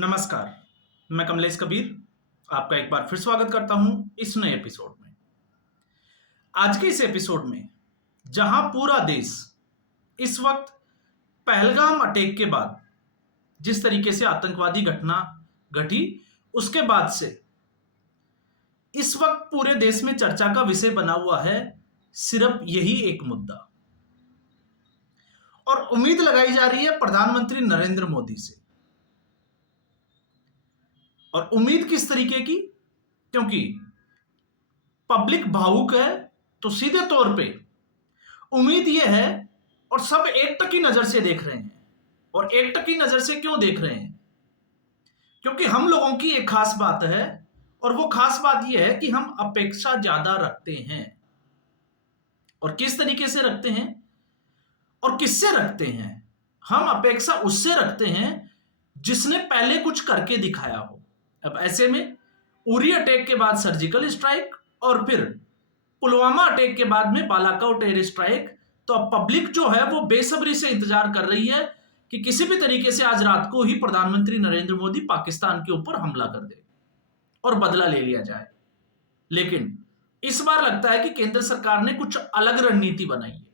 नमस्कार, मैं कमलेश कबीर आपका एक बार फिर स्वागत करता हूं इस नए एपिसोड में। आज के इस एपिसोड में जहां पूरा देश इस वक्त पहलगाम अटैक के बाद जिस तरीके से आतंकवादी घटना घटी, उसके बाद से इस वक्त पूरे देश में चर्चा का विषय बना हुआ है सिर्फ यही एक मुद्दा, और उम्मीद लगाई जा रही है प्रधानमंत्री नरेंद्र मोदी से। और उम्मीद किस तरीके की? क्योंकि पब्लिक भावुक है, तो सीधे तौर पे उम्मीद यह है, और सब एकटकी नजर से देख रहे हैं। और एकटकी नजर से क्यों देख रहे हैं? क्योंकि हम लोगों की एक खास बात है, और वो खास बात यह है कि हम अपेक्षा ज्यादा रखते हैं। और किस तरीके से रखते हैं और किससे रखते हैं? हम अपेक्षा उससे रखते हैं जिसने पहले कुछ करके दिखाया हो। अब ऐसे में उरी अटैक के बाद सर्जिकल स्ट्राइक और फिर पुलवामा अटैक के बाद में बालाकोट एयर स्ट्राइक, तो अब पब्लिक जो है वो बेसब्री से इंतजार कर रही है कि किसी भी तरीके से आज रात को ही प्रधानमंत्री नरेंद्र मोदी पाकिस्तान के ऊपर हमला कर दे और बदला ले लिया जाए। लेकिन इस बार लगता है कि केंद्र सरकार ने कुछ अलग रणनीति बनाई है।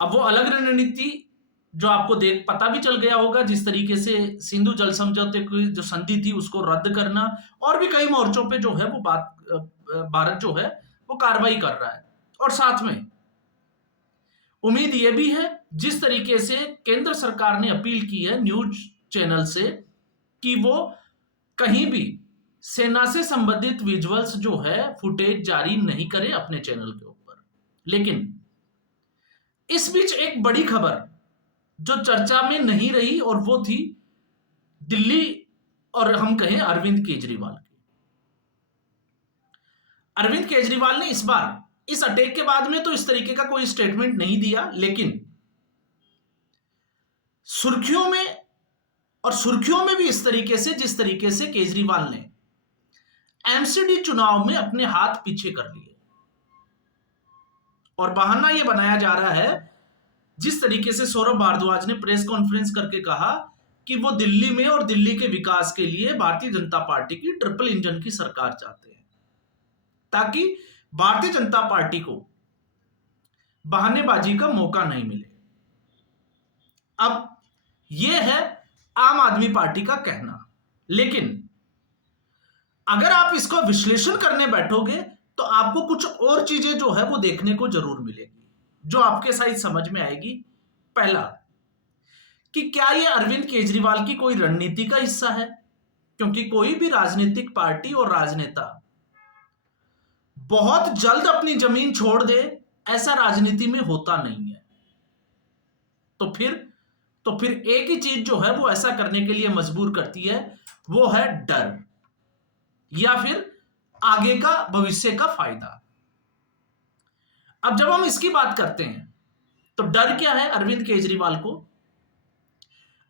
अब वो अलग रणनीति जो आपको देख पता भी चल गया होगा, जिस तरीके से सिंधु जल समझौते की जो संधि थी उसको रद्द करना, और भी कई मोर्चों पे जो है वो भारत जो है वो कार्रवाई कर रहा है। और साथ में उम्मीद ये भी है, जिस तरीके से केंद्र सरकार ने अपील की है न्यूज चैनल से कि वो कहीं भी सेना से संबंधित विजुअल्स जो है फुटेज जारी नहीं करे अपने चैनल के ऊपर। लेकिन इस बीच एक बड़ी खबर जो चर्चा में नहीं रही, और वो थी दिल्ली और हम कहें अरविंद केजरीवाल की। अरविंद केजरीवाल ने इस बार इस अटैक के बाद में तो इस तरीके का कोई स्टेटमेंट नहीं दिया, लेकिन सुर्खियों में भी इस तरीके से, जिस तरीके से केजरीवाल ने एमसीडी चुनाव में अपने हाथ पीछे कर लिए, और बहाना यह बनाया जा रहा है, जिस तरीके से सौरभ भारद्वाज ने प्रेस कॉन्फ्रेंस करके कहा कि वो दिल्ली में और दिल्ली के विकास के लिए भारतीय जनता पार्टी की ट्रिपल इंजन की सरकार चाहते हैं, ताकि भारतीय जनता पार्टी को बहानेबाजी का मौका नहीं मिले। अब यह है आम आदमी पार्टी का कहना, लेकिन अगर आप इसको विश्लेषण करने बैठोगे तो आपको कुछ और चीजें जो है वो देखने को जरूर मिलेगी, जो आपके साथ समझ में आएगी। पहला, कि क्या यह अरविंद केजरीवाल की कोई रणनीति का हिस्सा है? क्योंकि कोई भी राजनीतिक पार्टी और राजनेता बहुत जल्द अपनी जमीन छोड़ दे, ऐसा राजनीति में होता नहीं है। तो फिर एक ही चीज जो है वो ऐसा करने के लिए मजबूर करती है, वो है डर, या फिर आगे का भविष्य का फायदा। अब जब हम इसकी बात करते हैं तो डर क्या है अरविंद केजरीवाल को?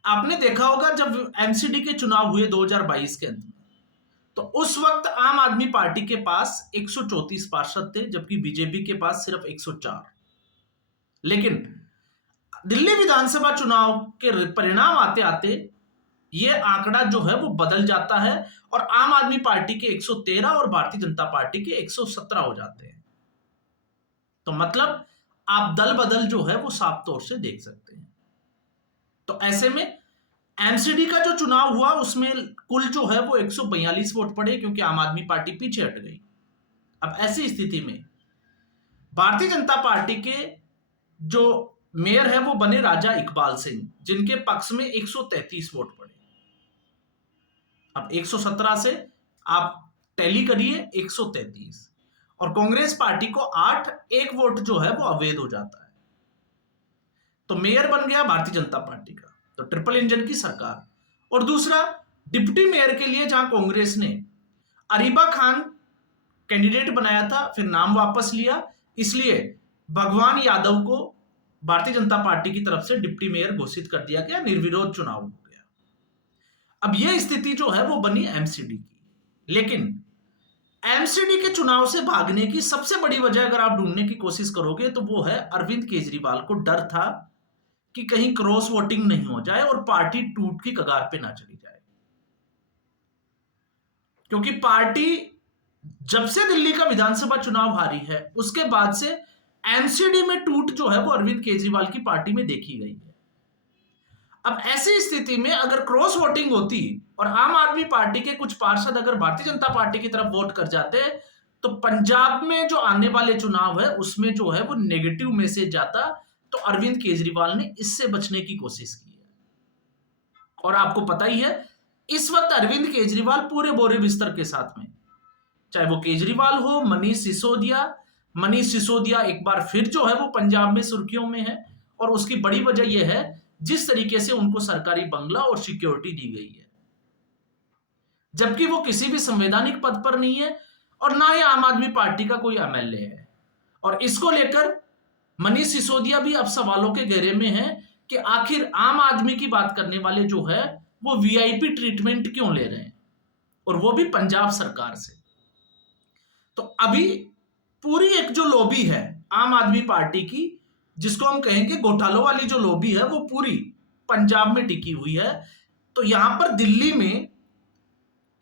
आपने देखा होगा जब एमसीडी के चुनाव हुए 2022 के अंत में, तो उस वक्त आम आदमी पार्टी के पास 134 पार्षद थे, जबकि बीजेपी के पास सिर्फ 104। लेकिन दिल्ली विधानसभा चुनाव के परिणाम आते आते ये आंकड़ा जो है वो बदल जाता है, और आम आदमी पार्टी के 113 और भारतीय जनता पार्टी के 117 हो जाते हैं। तो मतलब आप दल बदल जो है वो साफ तौर से देख सकते हैं। तो ऐसे में एमसीडी का जो चुनाव हुआ उसमें कुल जो है वो 142 वोट पड़े, क्योंकि आम आदमी पार्टी पीछे हट गई। अब ऐसी स्थिति में भारतीय जनता पार्टी के जो मेयर है वो बने राजा इकबाल सिंह, जिनके पक्ष में 133 वोट पड़े। अब 117 से आप टैली करिए 133, और कांग्रेस पार्टी को 8, 1 वोट जो है वो अवैध हो जाता है। तो मेयर बन गया भारतीय जनता पार्टी का, तो ट्रिपल इंजन की सरकार। और दूसरा, डिप्टी मेयर के लिए जहां कांग्रेस ने अरीबा खान कैंडिडेट बनाया था, फिर नाम वापस लिया, इसलिए भगवान यादव को भारतीय जनता पार्टी की तरफ से डिप्टी मेयर घोषित कर दिया गया, निर्विरोध चुनाव हो गया। अब यह स्थिति जो है वो बनी एमसीडी की। लेकिन एमसीडी के चुनाव से भागने की सबसे बड़ी वजह अगर आप ढूंढने की कोशिश करोगे तो वो है अरविंद केजरीवाल को डर था कि कहीं क्रॉस वोटिंग नहीं हो जाए और पार्टी टूट की कगार पे ना चली जाए। क्योंकि पार्टी जब से दिल्ली का विधानसभा चुनाव हारी है, उसके बाद से एमसीडी में टूट जो है वो अरविंद केजरीवाल की पार्टी में देखी गई है। अब ऐसी स्थिति में अगर क्रॉस वोटिंग होती और आम आदमी पार्टी के कुछ पार्षद अगर भारतीय जनता पार्टी की तरफ वोट कर जाते, तो पंजाब में जो आने वाले चुनाव है उसमें जो है वो नेगेटिव मैसेज जाता। तो अरविंद केजरीवाल ने इससे बचने की कोशिश की है। और आपको पता ही है, इस वक्त अरविंद केजरीवाल पूरे बोरे बिस्तर के साथ में, चाहे वो केजरीवाल हो, मनीष सिसोदिया एक बार फिर जो है वो पंजाब में सुर्खियों में है। और उसकी बड़ी वजह यह है जिस तरीके से उनको सरकारी बंगला और सिक्योरिटी दी गई है, जबकि वो किसी भी संवैधानिक पद पर नहीं है और ना ही आम आदमी पार्टी का कोई एमएलए है। और इसको लेकर मनीष सिसोदिया भी अब सवालों के घेरे में है कि आखिर आम आदमी की बात करने वाले जो है वो वीआईपी ट्रीटमेंट क्यों ले रहे हैं, और वो भी पंजाब सरकार से। तो अभी पूरी एक जो लॉबी है आम आदमी पार्टी की, जिसको हम कहेंगे घोटालों वाली जो लॉबी है, वो पूरी पंजाब में टिकी हुई है। तो यहां पर दिल्ली में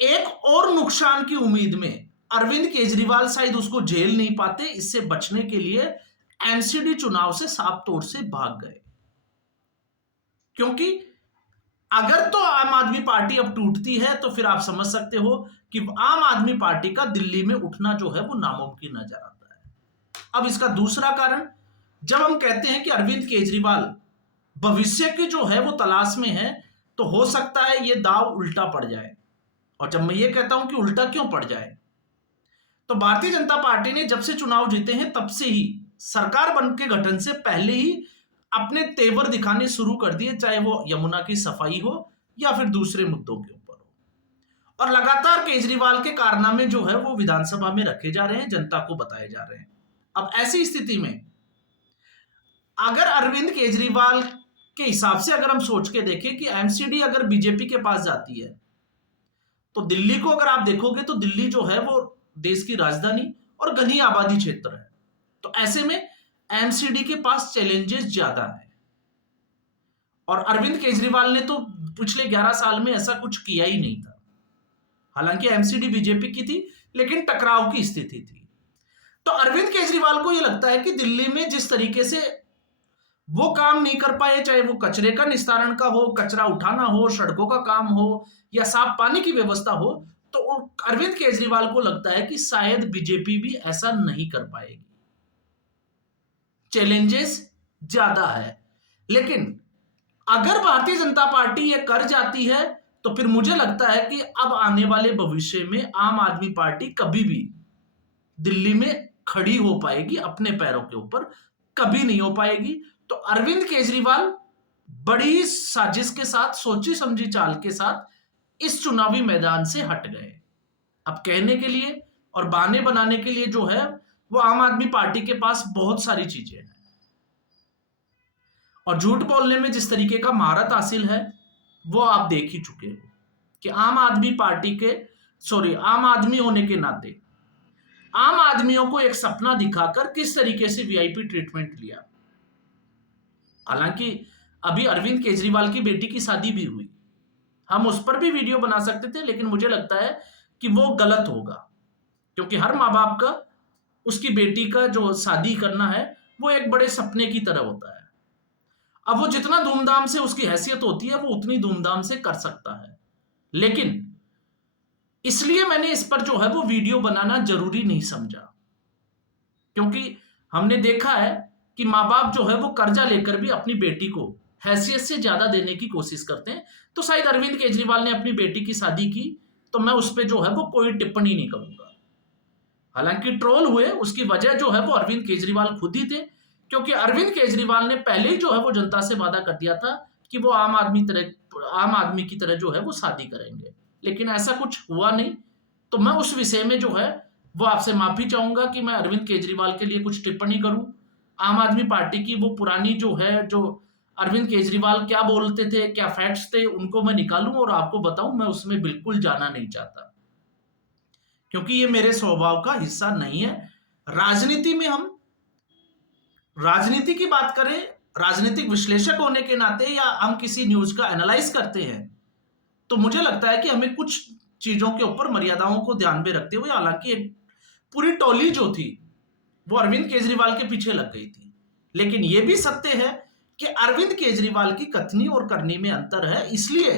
एक और नुकसान की उम्मीद में अरविंद केजरीवाल शायद उसको झेल नहीं पाते, इससे बचने के लिए एमसीडी चुनाव से साफ तौर से भाग गए। क्योंकि अगर तो आम आदमी पार्टी अब टूटती है तो फिर आप समझ सकते हो कि आम आदमी पार्टी का दिल्ली में उठना जो है वो नामुमकिन नजर आता है। अब इसका दूसरा कारण, जब हम कहते हैं कि अरविंद केजरीवाल भविष्य की जो है वो तलाश में है, तो हो सकता है ये दाव उल्टा पड़ जाए। और जब मैं ये कहता हूं कि उल्टा क्यों पड़ जाए, तो भारतीय जनता पार्टी ने जब से चुनाव जीते हैं तब से ही सरकार बन के गठन से पहले ही अपने तेवर दिखाने शुरू कर दिए, चाहे वो यमुना की सफाई हो या फिर दूसरे मुद्दों के ऊपर हो। और लगातार केजरीवाल के कारनामे जो है वो विधानसभा में रखे जा रहे हैं, जनता को बताए जा रहे हैं। अब ऐसी स्थिति में अगर अरविंद केजरीवाल के हिसाब से अगर हम सोच के देखें कि एमसीडी अगर बीजेपी के पास जाती है, तो दिल्ली को अगर आप देखोगे तो दिल्ली जो है वो देश की राजधानी और घनी आबादी क्षेत्र है। तो ऐसे में एमसीडी के पास चैलेंजेस ज्यादा है। और अरविंद केजरीवाल ने तो पिछले 11 साल में ऐसा कुछ किया ही नहीं था। हालांकि एमसीडी बीजेपी की थी, लेकिन टकराव की स्थिति थी। तो अरविंद केजरीवाल को यह लगता है कि दिल्ली में जिस तरीके से वो काम नहीं कर पाए, चाहे वो कचरे का निस्तारण का हो, कचरा उठाना हो, सड़कों का काम हो या साफ पानी की व्यवस्था हो, तो अरविंद केजरीवाल को लगता है कि शायद बीजेपी भी ऐसा नहीं कर पाएगी। चैलेंजेस ज्यादा है। लेकिन अगर भारतीय जनता पार्टी ये कर जाती है, तो फिर मुझे लगता है कि अब आने वाले भविष्य में आम आदमी पार्टी कभी भी दिल्ली में खड़ी हो पाएगी अपने पैरों के ऊपर, कभी नहीं हो पाएगी। तो अरविंद केजरीवाल बड़ी साजिश के साथ, सोची समझी चाल के साथ इस चुनावी मैदान से हट गए। अब कहने के लिए और बहाने बनाने के लिए जो है वो आम आदमी पार्टी के पास बहुत सारी चीजें हैं। और झूठ बोलने में जिस तरीके का महारत हासिल है वो आप देख ही चुके हो कि आम आदमी होने के नाते आम आदमियों को एक सपना दिखाकर किस तरीके से वीआईपी ट्रीटमेंट लिया। हालांकि अभी अरविंद केजरीवाल की बेटी की शादी भी हुई, हम उस पर भी वीडियो बना सकते थे, लेकिन मुझे लगता है कि वो गलत होगा। क्योंकि हर माँ बाप का उसकी बेटी का जो शादी करना है वो एक बड़े सपने की तरह होता है। अब वो जितना धूमधाम से उसकी हैसियत होती है वो उतनी धूमधाम से कर सकता है, लेकिन इसलिए मैंने इस पर जो है वो वीडियो बनाना जरूरी नहीं समझा। क्योंकि हमने देखा है कि माँ बाप जो है वो कर्जा लेकर भी अपनी बेटी को हैसियत से ज्यादा देने की कोशिश करते हैं। तो शायद अरविंद केजरीवाल ने अपनी बेटी की शादी की, तो मैं उस पर जो है वो कोई टिप्पणी नहीं करूंगा। हालांकि ट्रोल हुए, उसकी वजह जो है वो अरविंद केजरीवाल खुद ही थे, क्योंकि अरविंद केजरीवाल ने पहले ही जो है वो जनता से वादा कर दिया था कि वो आम आदमी की तरह जो है वो शादी करेंगे, लेकिन ऐसा कुछ हुआ नहीं। तो मैं उस विषय में जो है वो आपसे माफी चाहूंगा कि मैं अरविंद केजरीवाल के लिए कुछ टिप्पणी करूं। आम आदमी पार्टी की वो पुरानी जो अरविंद केजरीवाल क्या बोलते थे, क्या फैक्ट्स थे, उनको मैं निकालूं और आपको बताऊं। मैं उसमें बिल्कुल जाना नहीं चाहता, क्योंकि ये मेरे स्वभाव का हिस्सा नहीं है। राजनीति में हम राजनीति की बात करें, राजनीतिक विश्लेषक होने के नाते या हम किसी न्यूज का एनालाइज करते हैं, तो मुझे लगता है कि हमें कुछ चीजों के ऊपर मर्यादाओं को ध्यान में रखते हुए, हालांकि एक पूरी टोली जो थी वो अरविंद केजरीवाल के पीछे लग गई थी, लेकिन यह भी सत्य है कि अरविंद केजरीवाल की कथनी और करनी में अंतर है। इसलिए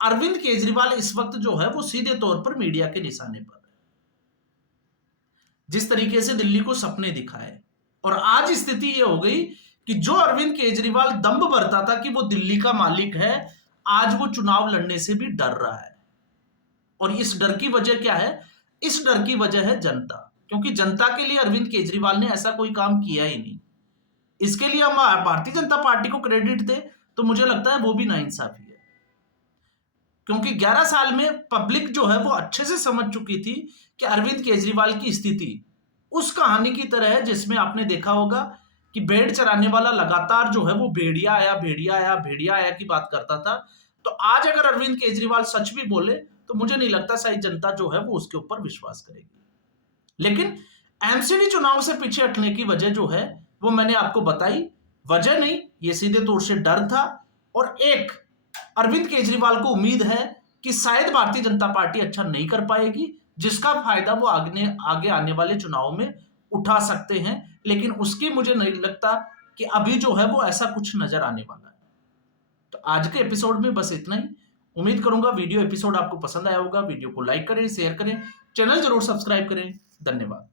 अरविंद केजरीवाल इस वक्त जो है वो सीधे तौर पर मीडिया के निशाने पर है। जिस तरीके से दिल्ली को सपने दिखाए, और आज स्थिति यह हो गई कि जो अरविंद केजरीवाल दम्भ भरता था कि वो दिल्ली का मालिक है, आज वो चुनाव लड़ने से भी डर रहा है। और इस डर की वजह क्या है? इस डर की वजह है जनता, क्योंकि जनता के लिए अरविंद केजरीवाल ने ऐसा कोई काम किया ही नहीं। इसके लिए हम भारतीय जनता पार्टी को क्रेडिट दे तो मुझे लगता है वो भी नाइंसाफी है, क्योंकि 11 साल में पब्लिक जो है वो अच्छे से समझ चुकी थी कि अरविंद केजरीवाल की स्थिति उस कहानी की तरह है जिसमें आपने देखा होगा कि भेड़ चराने वाला लगातार जो है वो भेड़िया आया भेड़िया आया भेड़िया आया की बात करता था। तो आज अगर अरविंद केजरीवाल सच भी बोले तो मुझे नहीं लगता शायद जनता जो है वो उसके ऊपर विश्वास करेगी। लेकिन एमसीडी चुनाव से पीछे हटने की वजह जो है वो मैंने आपको बताई। वजह नहीं, ये सीधे तौर से डर था। और एक अरविंद केजरीवाल को उम्मीद है कि शायद भारतीय जनता पार्टी अच्छा नहीं कर पाएगी, जिसका फायदा वो आगे आने वाले चुनाव में उठा सकते हैं। लेकिन उसकी मुझे नहीं लगता कि अभी जो है वो ऐसा कुछ नजर आने वाला है। तो आज के एपिसोड में बस इतना ही। उम्मीद करूंगा वीडियो एपिसोड आपको पसंद आया होगा। वीडियो को लाइक करें, शेयर करें, चैनल जरूर सब्सक्राइब करें। धन्यवाद।